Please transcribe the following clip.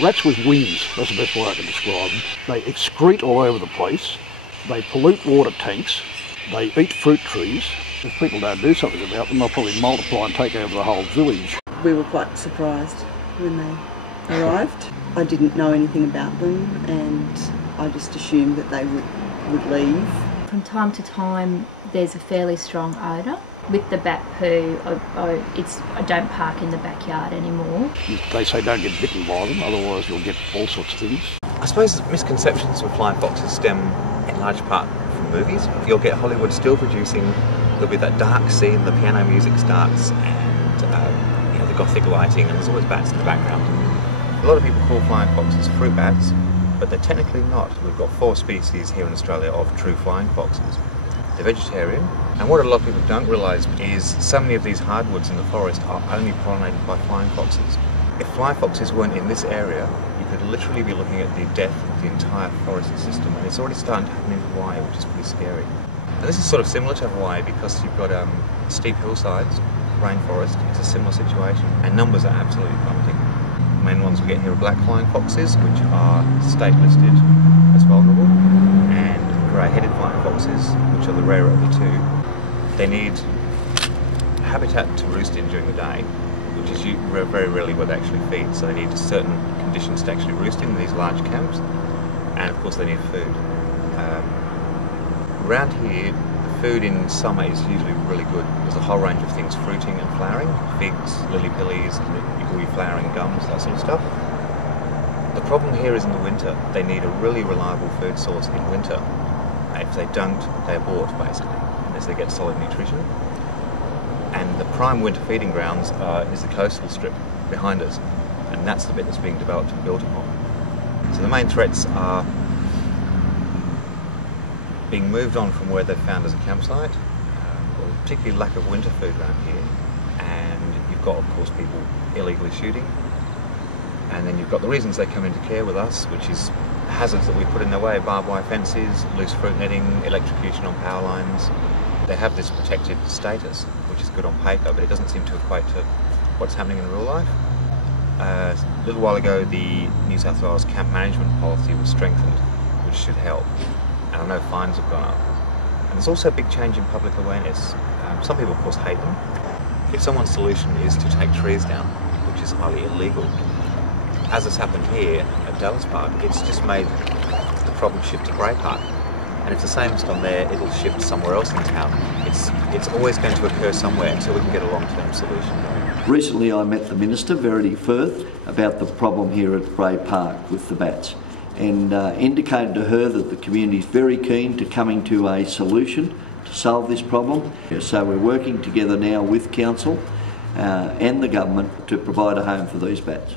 Rats with wings, that's the best way I can describe them. They excrete all over the place, they pollute water tanks, they eat fruit trees. If people don't do something about them, they'll probably multiply and take over the whole village. We were quite surprised when they arrived. I didn't know anything about them and I just assumed that they would leave. From time to time there's a fairly strong odour. With the bat poo, I don't park in the backyard anymore. They say don't get bitten by them, otherwise you'll get all sorts of things. I suppose misconceptions with flying foxes stem in large part from movies. You'll get Hollywood still producing, there'll be that dark scene, the piano music starts and the gothic lighting, and there's always bats in the background. A lot of people call flying foxes fruit bats, but they're technically not. We've got 4 species here in Australia of true flying foxes. They're vegetarian, and what a lot of people don't realise is so many of these hardwoods in the forest are only pollinated by flying foxes. If flying foxes weren't in this area, you could literally be looking at the death of the entire forest system, and it's already starting to happen in Hawaii, which is pretty scary. And this is sort of similar to Hawaii because you've got steep hillsides, rainforest, it's a similar situation, and numbers are absolutely plummeting. The main ones we get here are black flying foxes, which are state listed as vulnerable, and grey-headed flying foxes, which are the rarer of the two. They need habitat to roost in during the day, which is very rarely where they actually feed, so they need certain conditions to actually roost in these large camps, and of course they need food. Around here, the food in summer is usually really good. There's a whole range of things fruiting and flowering, figs, lily-pillies, flowering gums, that sort of stuff. The problem here is in the winter. They need a really reliable food source in winter. If they don't, they abort basically, unless they get solid nutrition. And the prime winter feeding grounds is the coastal strip behind us, and that's the bit that's being developed and built upon. So the main threats are being moved on from where they're found as a campsite, particularly lack of winter food around here, and you've got, of course, people illegally shooting, and then you've got the reasons they come into care with us, which is hazards that we put in their way: barbed wire fences, loose fruit netting, electrocution on power lines. They have this protected status, which is good on paper, but it doesn't seem to equate to what's happening in real life. A little while ago, the New South Wales camp management policy was strengthened, which should help, and I know fines have gone up. And there's also a big change in public awareness. Some people, of course, hate them. If someone's solution is to take trees down, which is highly illegal, as has happened here at Dallas Park, it's just made the problem shift to Grey Park. And if the same's done there, it'll shift somewhere else in town. It's always going to occur somewhere until we can get a long-term solution. Recently I met the Minister, Verity Firth, about the problem here at Grey Park with the bats, and indicated to her that the community is very keen to coming to a solution to solve this problem. So we're working together now with Council and the government to provide a home for these bats.